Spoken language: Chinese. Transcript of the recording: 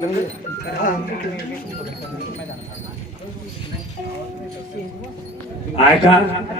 能力。来看。